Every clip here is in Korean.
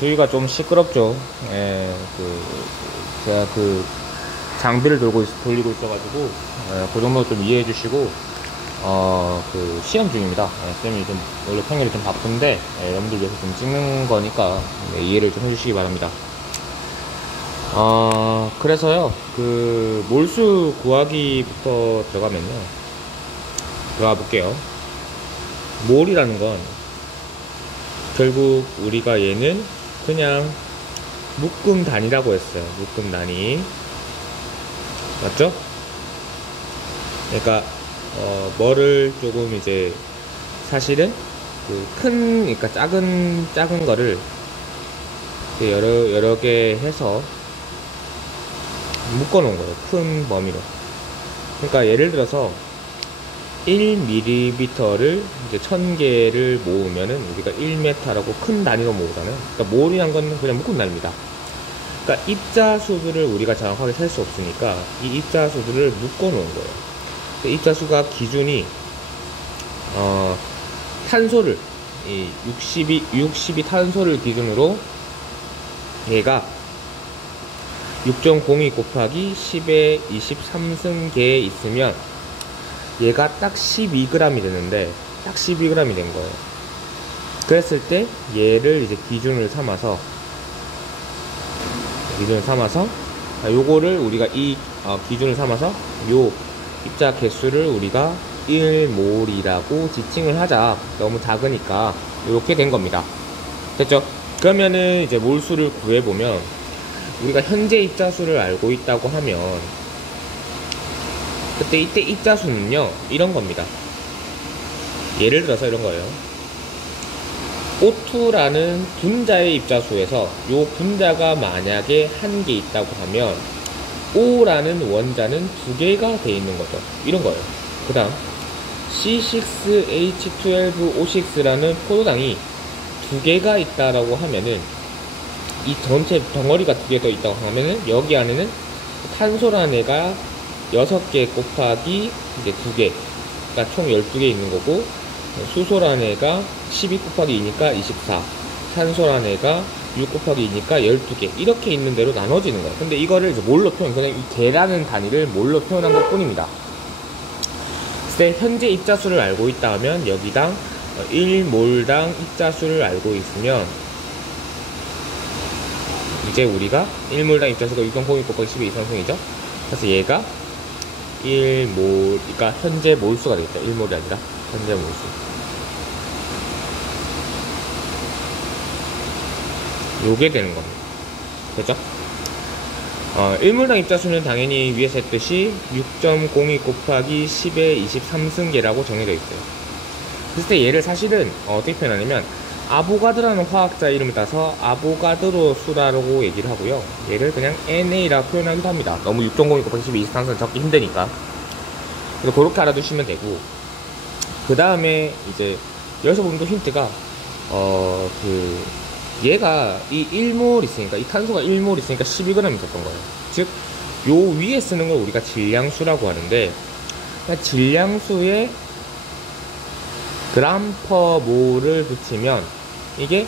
주위가 좀 시끄럽죠. 예, 제가 장비를 돌리고 있어가지고, 그 정도 좀 이해해 주시고, 시험 중입니다. 쌤이 좀, 원래 평일에 좀 바쁜데, 여러분들 위해서 좀 찍는 거니까, 이해를 좀 해주시기 바랍니다. 그래서요, 몰수 구하기부터 들어가 볼게요. 몰이라는 건, 결국 우리가 얘는 그냥 묶음 단위라고 했어요. 묶음 단위. 맞죠? 그러니까 뭐를 조금 이제 사실은 그러니까 작은 거를 여러 개 해서 묶어 놓은 거예요. 큰 범위로. 그러니까 예를 들어서 1mm를 이제 1000개를 모으면은 우리가 1m라고 큰 단위로 모으잖아요. 그러니까 몰이란 건 그냥 묶은 단위입니다. 그러니까 입자수들을 우리가 정확하게 셀 수 없으니까 이 입자수들을 묶어 놓은 거예요. 입자수가 기준이 탄소를 이 62 탄소를 기준으로 얘가 6.02 곱하기 10의 23승계에 있으면 얘가 딱 12g이 되는데 딱 12g이 된 거예요. 그랬을 때 얘를 이제 기준을 삼아서 요거를 우리가 기준을 삼아서 요 입자 개수를 우리가 1몰이라고 지칭을 하자. 너무 작으니까 이렇게 된 겁니다. 됐죠? 그러면은 이제 몰수를 구해보면 우리가 현재 입자수를 알고 있다고 하면 이때 입자수는요 이런 겁니다. 예를 들어서 이런 거예요. O2라는 분자의 입자수에서 요 분자가 만약에 한 개 있다고 하면 O라는 원자는 두 개가 돼 있는 거죠. 이런 거예요. 그 다음 C6H12O6라는 포도당이 두 개가 있다라고 하면은 이 전체 덩어리가 두 개 더 있다고 하면은 여기 안에는 탄소라는 애가 6개 곱하기 이제 2개, 그러니까 총 12개 있는 거고, 수소라는 애가 12 곱하기 2니까 24, 산소라는 애가 6 곱하기 2니까 12개, 이렇게 있는 대로 나눠지는 거예요. 근데 이거를 이제 몰로 그냥 이 개라는 단위를 몰로 표현한 것 뿐입니다. 그래서 현재 입자수를 알고 있다 하면 여기당 1몰당 입자수를 알고 있으면 이제 우리가 1몰당 입자수가 6.02 곱하기 10의 23승이죠. 그래서 얘가 1몰, 그러니까 현재 몰수가 되겠다. 1몰이 아니라 현재 몰수. 요게 되는 겁니다. 됐죠? 1몰당 입자수는 당연히 위에서 했듯이 6.02 곱하기 10의 23승계라고 정해져 있어요. 그래서 얘를 사실은 어떻게 표현하냐면 아보가드라는 화학자 이름을 따서 아보가드로 수라고 얘기를 하고요. 얘를 그냥 NA라 표현하기도 합니다. 너무 6.02 곱하기 10의 23승 적기 힘드니까. 그래서 그렇게 알아두시면 되고, 그 다음에 이제 여기서 보면 또 힌트가 얘가 이 1몰 있으니까, 이 탄소가 1몰 있으니까 12g 있었던 거예요. 즉 요 위에 쓰는 걸 우리가 질량수라고 하는데, 질량수에 그램 퍼 몰을 붙이면 이게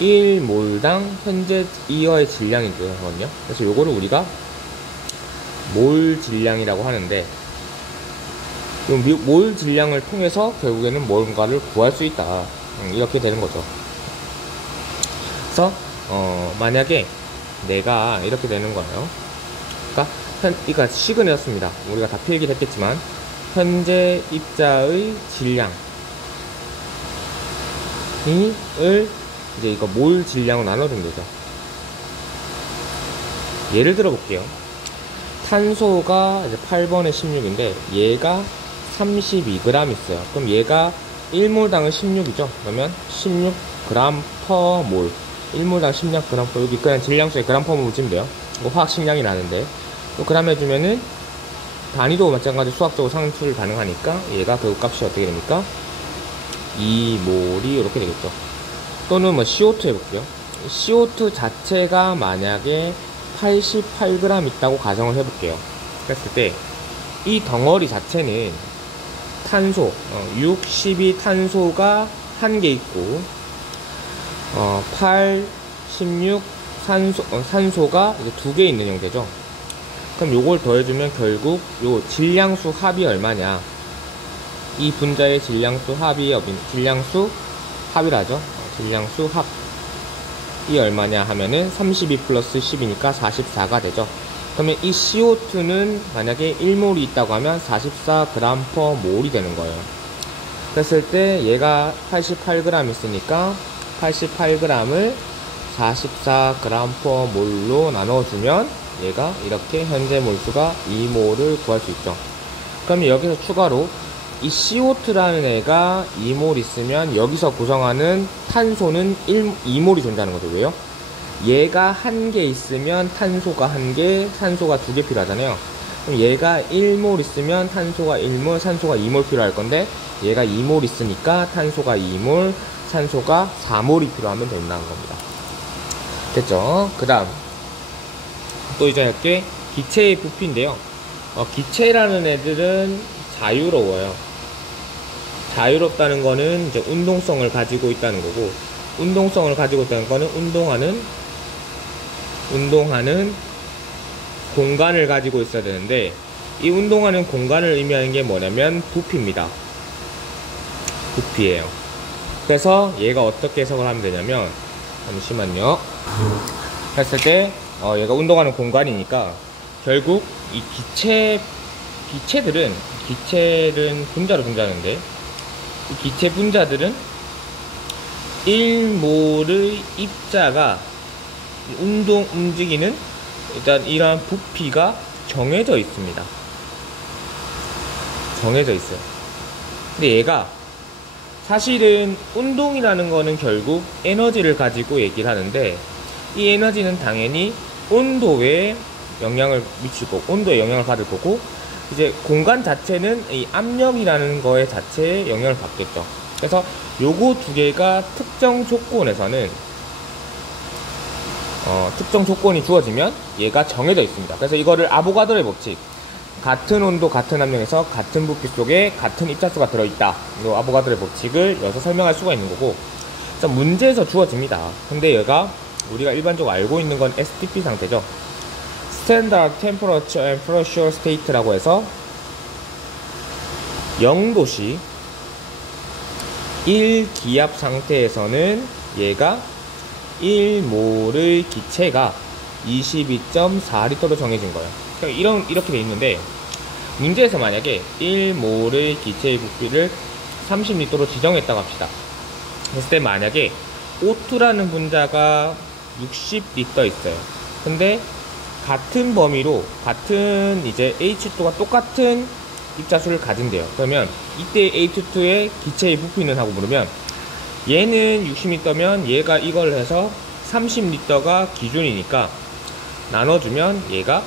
1몰당 현재 이어의 질량이 되거든요. 그래서 요거를 우리가 몰 질량이라고 하는데, 몰 질량을 통해서 결국에는 뭔가를 구할 수 있다. 이렇게 되는 거죠. 그래서 만약에 내가 이렇게 되는 거예요. 그러니까 시그널이었습니다. 우리가 다 필기를 했겠지만 현재 입자의 질량을 이제 이거 몰 질량으로 나눠주면 되죠. 예를 들어 볼게요. 탄소가 이제 8번에 16인데 얘가 32g 있어요. 그럼 얘가 1몰당은 16이죠. 그러면 16g per 몰. 1몰당 16g per, 여기 그냥 질량수에 g per 몰 붙이면 돼요. 이거 화학식량이 나는데 또 g 해주면은 단위도 마찬가지 수학적으로 산출 가능하니까 얘가 그 값이 어떻게 됩니까? 2몰이 이렇게 되겠죠. 또는 뭐 CO2 해볼게요. CO2 자체가 만약에 88g 있다고 가정을 해볼게요. 그랬을 때 이 덩어리 자체는 탄소, 62 탄소가 한 개 있고 8, 16 산소가 이제 2개 있는 형태죠. 그럼 요걸 더해주면 결국 요 질량수 합이 얼마냐, 이 분자의 질량수 합이라죠. 질량수 합이 얼마냐 하면은 32 플러스 10이니까 44가 되죠. 그러면 이 CO2는 만약에 1몰이 있다고 하면 44g/몰이 되는 거예요. 그랬을 때 얘가 88g 있으니까 88g을 44g/몰로 나눠주면 얘가 이렇게 현재 몰수가 2몰을 구할 수 있죠. 그럼 여기서 추가로 이 CO2라는 애가 2몰 있으면 여기서 구성하는 탄소는 2몰이 존재하는 거죠. 왜요? 얘가 1개 있으면 탄소가 1개, 산소가 2개 필요하잖아요. 그럼 얘가 1몰 있으면 탄소가 1몰, 산소가 2몰 필요할 건데 얘가 2몰 있으니까 탄소가 2몰, 산소가 4몰이 필요하면 된다는 겁니다. 됐죠? 그 다음 또 이제 할게 기체의 부피인데요. 기체라는 애들은 자유로워요. 자유롭다는 거는 이제 운동성을 가지고 있다는 거고, 운동성을 가지고 있다는 거는 운동하는 공간을 가지고 있어야 되는데, 이 운동하는 공간을 의미하는 게 뭐냐면 부피입니다. 부피예요. 그래서 얘가 어떻게 해석을 하면 되냐면, 잠시만요. 했을 때 얘가 운동하는 공간이니까 결국 이 기체들은 분자로 존재하는데, 이 기체 분자들은 1몰의 입자가 움직이는 일단 이러한 부피가 정해져 있습니다. 정해져 있어요. 근데 얘가 사실은 운동이라는 거는 결국 에너지를 가지고 얘기를 하는데, 이 에너지는 당연히 온도에 영향을 미치고 온도에 영향을 받을 거고, 이제 공간 자체는 이 압력이라는 거에 자체에 영향을 받겠죠. 그래서 요거 두 개가 특정 조건에서는 특정 조건이 주어지면 얘가 정해져 있습니다. 그래서 이거를 아보가드로의 법칙, 같은 온도 같은 압력에서 같은 부피 속에 같은 입자수가 들어있다, 이 아보가드로의 법칙을 여기서 설명할 수가 있는 거고, 그래서 문제에서 주어집니다. 근데 얘가 우리가 일반적으로 알고 있는 건 STP 상태죠. Standard Temperature and Pressure State라고 해서 0도씨 1기압 상태에서는 얘가 1몰의 기체가 22.4리터로 정해진 거예요. 이렇게 돼 있는데, 문제에서 만약에 1몰의 기체의 부피를 30리터로 지정했다고 합시다. 그랬을 때 만약에 O2라는 분자가 60리터 있어요. 근데 같은 범위로 같은 이제 H2가 똑같은 입자수를 가진대요. 그러면 이때 H2의 기체의 부피는 하고 물으면, 얘는 60리터면 얘가 이걸 해서 30리터가 기준이니까 나눠주면 얘가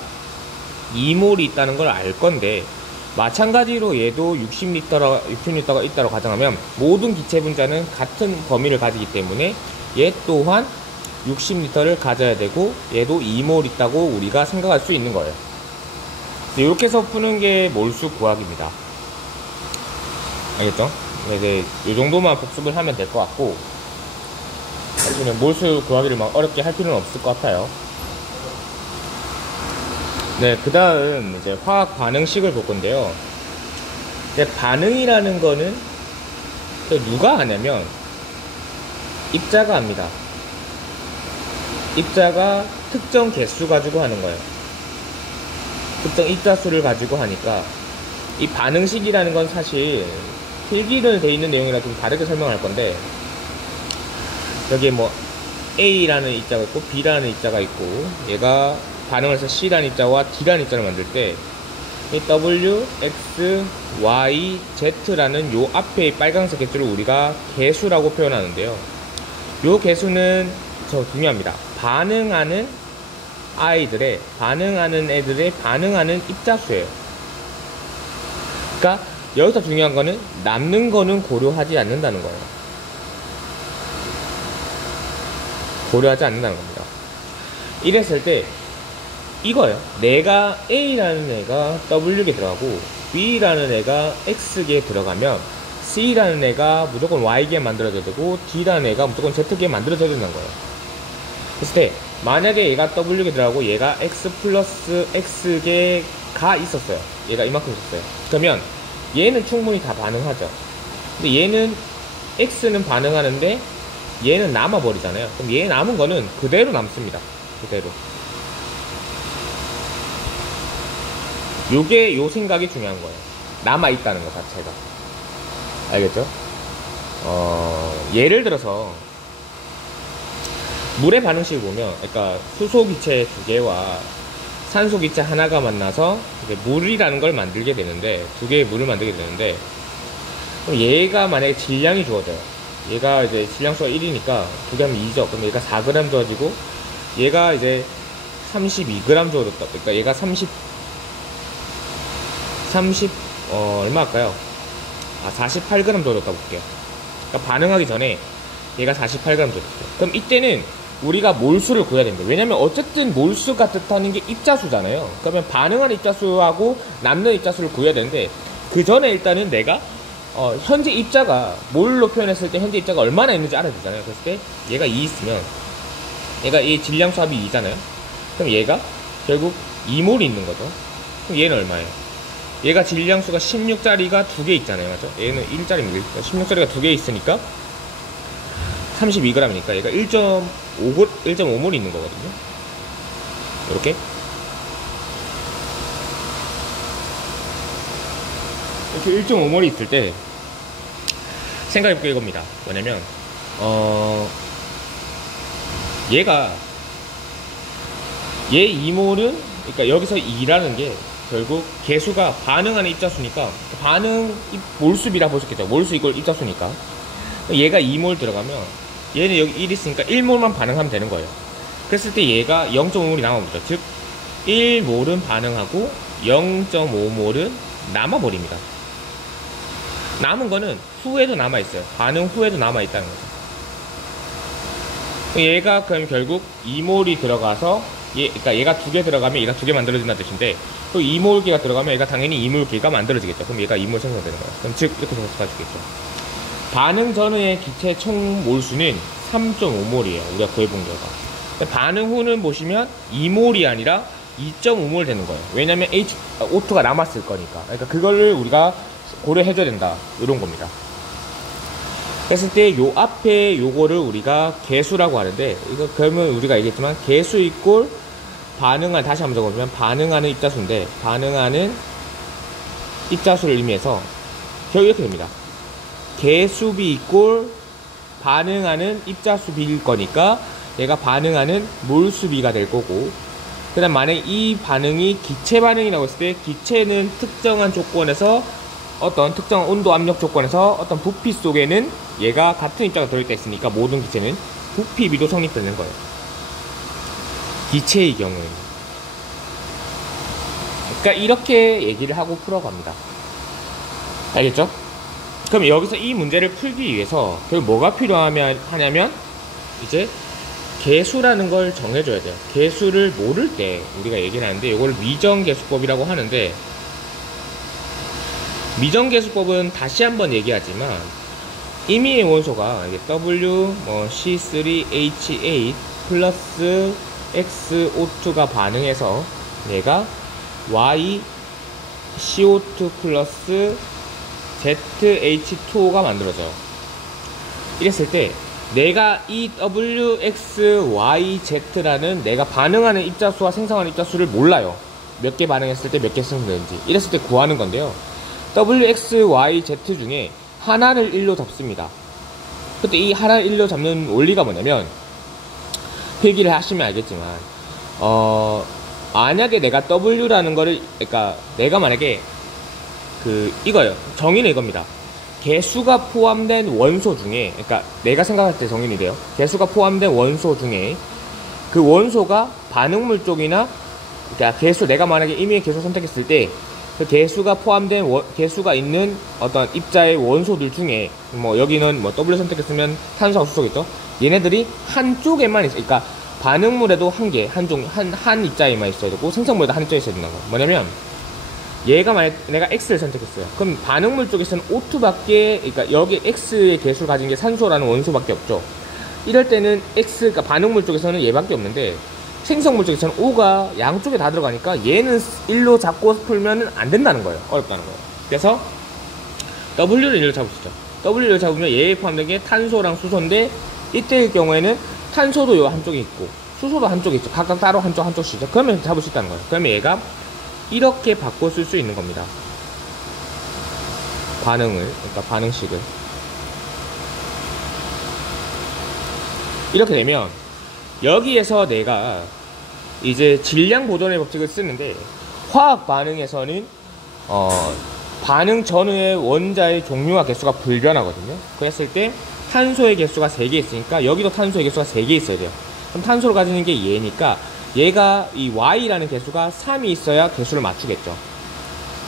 2몰이 있다는 걸 알 건데, 마찬가지로 얘도 60리터가 있다고 가정하면 모든 기체 분자는 같은 범위를 가지기 때문에 얘 또한 60리터를 가져야 되고 얘도 2몰 있다고 우리가 생각할 수 있는 거예요. 이렇게 해서 푸는 게 몰수 구하기입니다. 알겠죠? 이제 이 정도만 복습을 하면 될 것 같고, 사실은 몰수 구하기를 막 어렵게 할 필요는 없을 것 같아요. 네, 그 다음 이제 화학 반응식을 볼 건데요. 이제 반응이라는 거는 누가 하냐면 입자가 합니다. 입자가 특정 개수 가지고 하는 거예요. 특정 입자수를 가지고 하니까 이 반응식이라는 건 사실 필기를 돼 있는 내용이랑 좀 다르게 설명할 건데, 여기에 뭐 A라는 입자가 있고 B라는 입자가 있고, 얘가 반응을 해서 C라는 입자와 D라는 입자를 만들 때 이 W, X, Y, Z라는 요 앞에 빨간색 개수를 우리가 개수라고 표현하는데요. 요 개수는 중요합니다. 반응하는 애들의 반응하는 입자수예요. 그러니까 여기서 중요한 거는 남는 거는 고려하지 않는다는 거예요. 고려하지 않는다는 겁니다. 이랬을 때 이거예요. 내가 A라는 애가 W에 들어가고 B라는 애가 X에 들어가면 C라는 애가 무조건 Y기에 만들어져야 되고 D라는 애가 무조건 Z기에 만들어져야 된다는 거예요. 그랬을 때 만약에 얘가 W에 들어가고 얘가 X 플러스 X개가 있었어요. 얘가 이만큼 있었어요. 그러면 얘는 충분히 다 반응하죠. 근데 얘는 X는 반응하는데 얘는 남아버리잖아요. 그럼 얘 남은 거는 그대로 남습니다. 그대로. 요게 요 생각이 중요한 거예요. 남아있다는 것 자체가. 알겠죠? 예를 들어서 물의 반응식을 보면, 그러니까 수소 기체 두 개와 산소 기체 하나가 만나서 이제 물이라는 걸 만들게 되는데, 두 개의 물을 만들게 되는데, 그럼 얘가 만약에 질량이 주어져요. 얘가 이제 질량수가 1이니까 두 개 하면 2죠. 그럼 얘가 4g 주어지고, 얘가 이제 32g 주어졌다. 그러니까 얘가 30 얼마 할까요? 48g 주어졌다 볼게요. 그러니까 반응하기 전에 얘가 48g 주어졌어요. 그럼 이때는 우리가 몰수를 구해야 됩니다. 왜냐면 어쨌든 몰수가 뜻하는 게 입자수잖아요. 그러면 반응하는 입자수하고 남는 입자수를 구해야 되는데, 그 전에 일단은 내가 현재 입자가 몰로 표현했을 때 현재 입자가 얼마나 있는지 알아야 되잖아요. 그랬을 때 얘가 2 있으면 얘가 이 질량수 합이 2잖아요. 그럼 얘가 결국 2몰이 있는 거죠. 그럼 얘는 얼마예요? 얘가 질량수가 16짜리가 2개 있잖아요. 맞죠? 얘는 1짜리입니다. 16짜리가 2개 있으니까 32g이니까 얘가 1.5몰 있는 거거든요. 이렇게. 이렇게 1.5몰이 있을 때 생각해볼게 이겁니다. 뭐냐면 얘 2몰은, 그러니까 여기서 2라는 게 결국 개수가 반응하는 입자수니까 몰수비라 보셨겠죠. 몰수 이걸 입자수니까 얘가 2몰 들어가면 얘는 여기 1 있으니까 1몰만 반응하면 되는 거예요. 그랬을 때 얘가 0.5몰이 남아버리죠. 즉 1몰은 반응하고 0.5몰은 남아버립니다. 남은 거는 후에도 남아있어요. 반응 후에도 남아있다는 거죠. 얘가 그럼 결국 2몰이 들어가서 그러니까 얘가 2개 들어가면 얘가 2개 만들어진다는 뜻인데, 또 2몰기가 들어가면 얘가 당연히 2몰기가 만들어지겠죠. 그럼 얘가 2몰 생성되는 거예요. 그럼 즉 이렇게 생각할 수 있겠죠. 반응 전후의 기체 총 몰수는 3.5몰이에요. 우리가 구해본 결과. 반응 후는 보시면 2몰이 아니라 2.5몰 되는 거예요. 왜냐면 O2가 남았을 거니까. 그러니까 그거를 우리가 고려해줘야 된다. 이런 겁니다. 그랬을 때 요 앞에 요거를 우리가 개수라고 하는데, 이거 그러면 우리가 얘기했지만 개수 이꼴 반응한, 다시 한번 적어보면 반응하는 입자수인데, 반응하는 입자수를 의미해서 결국 이렇게 됩니다. 개수비 이꼴 반응하는 입자수비일 거니까 얘가 반응하는 몰수비가 될 거고, 그 다음 만약에 이 반응이 기체 반응이라고 했을 때 기체는 특정한 조건에서, 어떤 특정한 온도 압력 조건에서 어떤 부피 속에는 얘가 같은 입자가 들어있다 했으니까 모든 기체는 부피비도 성립되는 거예요. 기체의 경우에는. 그러니까 이렇게 얘기를 하고 풀어갑니다. 알겠죠? 그럼 여기서 이 문제를 풀기 위해서 결국 뭐가 필요하냐면 이제 개수라는 걸 정해줘야 돼요. 개수를 모를 때 우리가 얘기를 하는데 이걸 미정개수법이라고 하는데, 미정개수법은 다시 한번 얘기하지만 임의의 원소가 W C3H8 플러스 XO2가 반응해서 얘가 Y CO2 플러스 ZH2O가 만들어져요. 이랬을 때 내가 이 WXYZ라는 내가 반응하는 입자수와 생성하는 입자수를 몰라요. 몇 개 반응했을 때 몇 개 생성되는지. 이랬을 때 구하는 건데요. WXYZ 중에 하나를 1로 잡습니다. 근데 이 하나를 1로 잡는 원리가 뭐냐면, 필기를 하시면 알겠지만 만약에 내가 W라는 거를, 그러니까 내가 만약에 이거예요. 정의는 이겁니다. 개수가 포함된 원소 중에, 그러니까 내가 생각할 때 정의는 이래요. 개수가 포함된 원소 중에 그 원소가 반응물 쪽이나, 그러니까 개수, 내가 만약에 임의의 개수 선택했을 때 그 개수가 포함된 개수가 있는 어떤 입자의 원소들 중에, 뭐 여기는 뭐 W 선택했으면 탄소하고 수소겠죠. 얘네들이 한쪽에만 있어. 그러니까 반응물에도 한 입자에만 있어야 되고 생성물에도 한 입자에 있어야 된다고. 뭐냐면 얘가 만약 내가 X를 선택했어요. 그럼 반응물 쪽에서는 O2밖에, 그러니까 여기 X의 개수를 가진 게 산소라는 원소밖에 없죠. 이럴 때는 X, 그러니까 반응물 쪽에서는 얘밖에 없는데 생성물 쪽에서는 O가 양쪽에 다 들어가니까 얘는 1로 잡고 풀면 안 된다는 거예요. 어렵다는 거예요. 그래서 W를 1로 잡으시죠. W를 잡으면 얘에 포함된 게 탄소랑 수소인데 이때의 경우에는 탄소도 요 한쪽에 있고 수소도 한쪽에 있죠. 각각 따로 한쪽씩이죠. 그러면 잡을 수 있다는 거예요. 그러면 얘가 이렇게 바꿔 쓸 수 있는 겁니다. 반응을, 그러니까 반응식을. 이렇게 되면 여기에서 내가 이제 질량 보존의 법칙을 쓰는데 화학 반응에서는 반응 전후의 원자의 종류와 개수가 불변하거든요. 그랬을 때 탄소의 개수가 3개 있으니까 여기도 탄소의 개수가 3개 있어야 돼요. 그럼 탄소를 가지는 게 얘니까 얘가 이 Y라는 개수가 3이 있어야 개수를 맞추겠죠.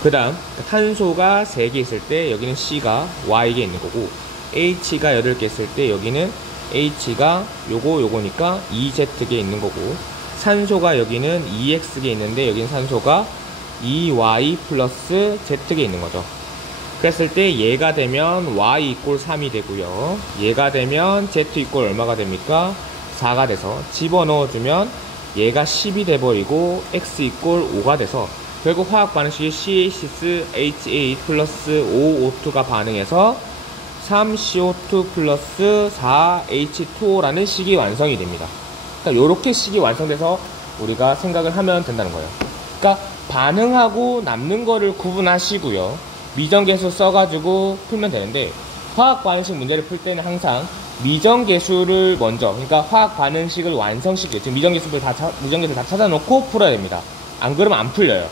그 다음 탄소가 3개 있을 때 여기는 C가 Y에 있는 거고 H가 8개 있을 때 여기는 H가 요거니까 EZ에 있는 거고 산소가 여기는 EX에 있는데 여기는 산소가 EY 플러스 Z에 있는 거죠. 그랬을 때 얘가 되면 Y 이꼴 3이 되고요. 얘가 되면 Z 이꼴 얼마가 됩니까? 4가 돼서 집어넣어주면 얘가 10이 돼버리고 X 이꼴 5가 돼서 결국 화학 반응식이 CH6 HA 플러스 5O2가 반응해서 3CO2 플러스 4H2O라는 식이 완성이 됩니다. 그러니까 요렇게 식이 완성돼서 우리가 생각을 하면 된다는 거예요. 그러니까 반응하고 남는 거를 구분하시고요. 미정계수 써가지고 풀면 되는데 화학 반응식 문제를 풀 때는 항상 미정계수를 먼저, 그러니까 화학 반응식을 완성시키고 지금 미정계수를 다 찾아놓고 풀어야 됩니다. 안 그러면 안 풀려요.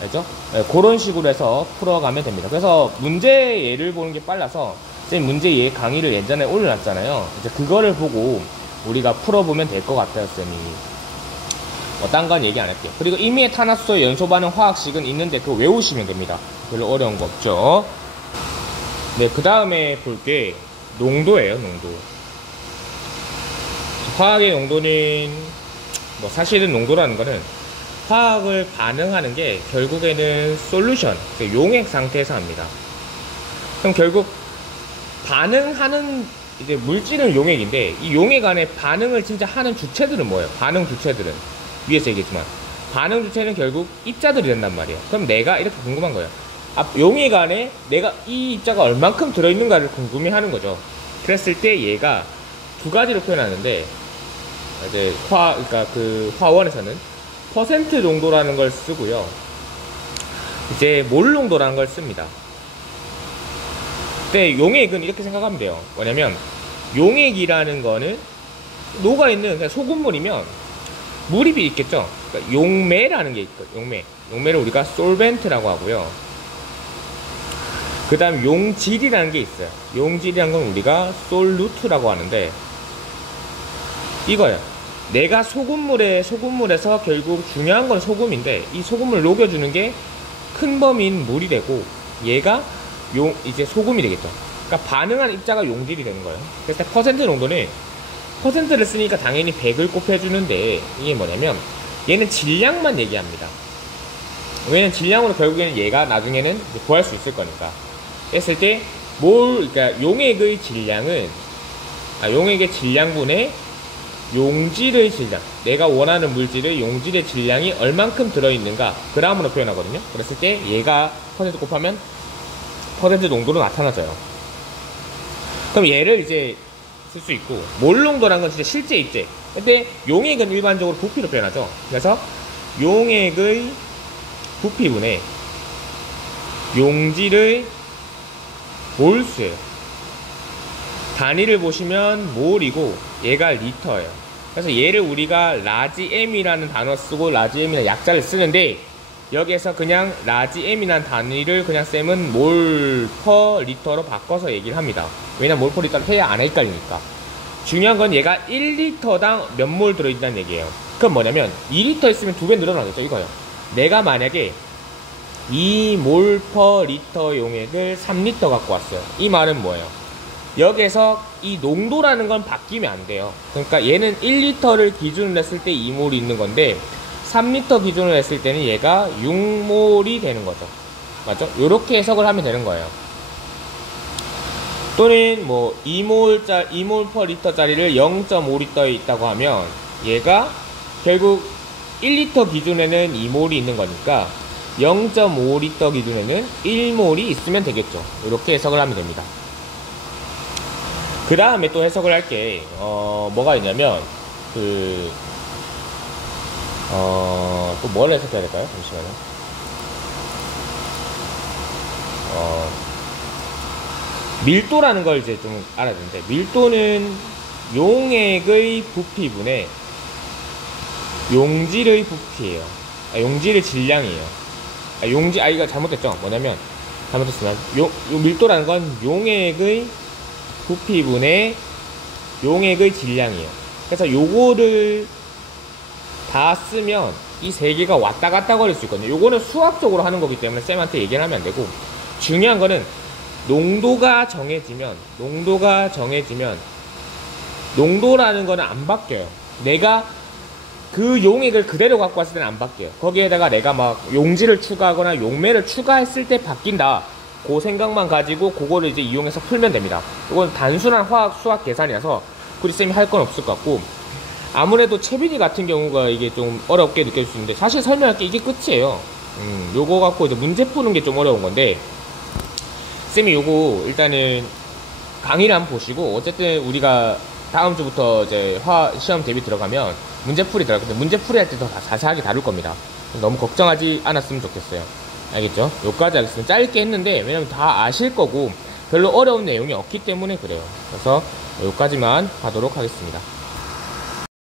알죠? 네, 그런 식으로 해서 풀어가면 됩니다. 그래서 문제 예를 보는 게 빨라서 쌤 문제 예 강의를 예전에 올려놨잖아요. 이제 그거를 보고 우리가 풀어보면 될 것 같아요, 쌤이. 딴 건 얘기 안 할게요. 그리고 임의의 탄화수소의 연소 반응 화학식은 있는데 그거 외우시면 됩니다. 별로 어려운 거 없죠. 네, 그 다음에 볼 게 농도예요, 농도. 화학의 농도는 사실은 농도라는 거는 화학을 반응하는 게 결국에는 솔루션, 용액 상태에서 합니다. 그럼 결국 반응하는 이제 물질은 용액인데 이 용액 안에 반응을 진짜 하는 주체들은 뭐예요? 반응 주체들은 위에서 얘기했지만 반응 주체는 결국 입자들이 된단 말이에요. 그럼 내가 이렇게 궁금한 거예요. 용액 안에 내가 이 입자가 얼만큼 들어있는가를 궁금해하는 거죠. 그랬을 때 얘가 두 가지로 표현하는데 이제 그러니까 그 화원에서는 퍼센트 농도라는 걸 쓰고요. 이제 몰 농도라는 걸 씁니다. 근데 용액은 이렇게 생각하면 돼요. 뭐냐면 용액이라는 거는 녹아있는 그냥 소금물이면 물이 있겠죠. 그러니까 용매라는 게 있거든요. 용매를 우리가 솔벤트라고 하고요. 그 다음 용질이라는 게 있어요. 용질이라는 건 우리가 솔루트라고 하는데 이거예요. 내가 소금물에서 결국 중요한 건 소금인데 이 소금을 녹여주는 게 큰 범위인 물이 되고 얘가 이제 소금이 되겠죠. 그러니까 반응한 입자가 용질이 되는 거예요. 그래서 퍼센트 농도는 퍼센트를 쓰니까 당연히 100을 곱해주는데 이게 뭐냐면 얘는 질량만 얘기합니다. 왜냐면 질량으로 결국에는 얘가 나중에는 구할 수 있을 거니까. 했을 때 그러니까 용액의 질량은 용액의 질량분의 용질의 질량, 내가 원하는 물질의 용질의 질량이 얼만큼 들어있는가 그람으로 표현하거든요. 그랬을 때 얘가 퍼센트 곱하면 퍼센트 농도로 나타나져요. 그럼 얘를 이제 쓸 수 있고 몰 농도란 건 진짜 실제 입제. 근데 용액은 일반적으로 부피로 표현하죠. 그래서 용액의 부피분의 용질의 몰수예요. 단위를 보시면 몰이고 얘가 리터예요. 그래서 얘를 우리가 라지 M이라는 단어 쓰고 라지 M이라는 약자를 쓰는데 여기에서 그냥 라지 M이라는 단위를 그냥 쌤은 몰 퍼 리터로 바꿔서 얘기를 합니다. 왜냐면 몰 퍼 리터를 해야 안 헷갈리니까. 중요한 건 얘가 1리터당 몇 몰 들어있다는 얘기예요. 그럼 뭐냐면 2리터 있으면 2배 늘어나겠죠. 이거요. 내가 만약에 2몰 퍼 리터 용액을 3리터 갖고 왔어요. 이 말은 뭐예요? 여기에서 이 농도라는 건 바뀌면 안 돼요. 그러니까 얘는 1리터를 기준으로 했을 때 2몰이 있는 건데 3리터 기준으로 했을 때는 얘가 6몰이 되는 거죠. 맞죠? 요렇게 해석을 하면 되는 거예요. 또는 뭐 2몰 per 리터짜리를 0.5리터에 있다고 하면 얘가 결국 1리터 기준에는 2몰이 있는 거니까 0.5리터 기준에는 1몰이 있으면 되겠죠. 이렇게 해석을 하면 됩니다. 그 다음에 또 해석을 할 게 뭐가 있냐면 또 뭘 해석해야 될까요? 잠시만요. 밀도라는 걸 이제 좀 알아야 되는데, 밀도는 용액의 부피분의 용질의 부피예요. 용질의 질량이에요. 이거 잘못됐죠? 뭐냐면, 잘못했으면, 요 밀도라는 건 용액의 부피분의 용액의 질량이에요. 그래서 요거를 다 쓰면 이 세 개가 왔다 갔다 거릴 수 있거든요. 요거는 수학적으로 하는 거기 때문에 쌤한테 얘기를 하면 안 되고, 중요한 거는 농도가 정해지면 농도라는 거는 안 바뀌어요. 내가 그 용액을 그대로 갖고 왔을 때는 안 바뀌어요. 거기에다가 내가 막 용질을 추가하거나 용매를 추가했을 때 바뀐다, 그 생각만 가지고 그거를 이제 이용해서 풀면 됩니다. 이건 단순한 수학 계산이라서 굳이 쌤이 할 건 없을 것 같고, 아무래도 채비리 같은 경우가 이게 좀 어렵게 느껴질 수 있는데, 사실 설명할 게 이게 끝이에요. 요거 갖고 이제 문제 푸는 게 좀 어려운 건데, 쌤이 요거 일단은 강의를 한번 보시고, 어쨌든 우리가 다음 주부터 이제 시험 대비 들어가면 문제풀이 들어갈 건데, 문제풀이 할 때 더 자세하게 다룰 겁니다. 너무 걱정하지 않았으면 좋겠어요. 알겠죠? 요까지 하겠습니다. 짧게 했는데, 왜냐면 다 아실 거고 별로 어려운 내용이 없기 때문에 그래요. 그래서 요까지만 하도록 하겠습니다.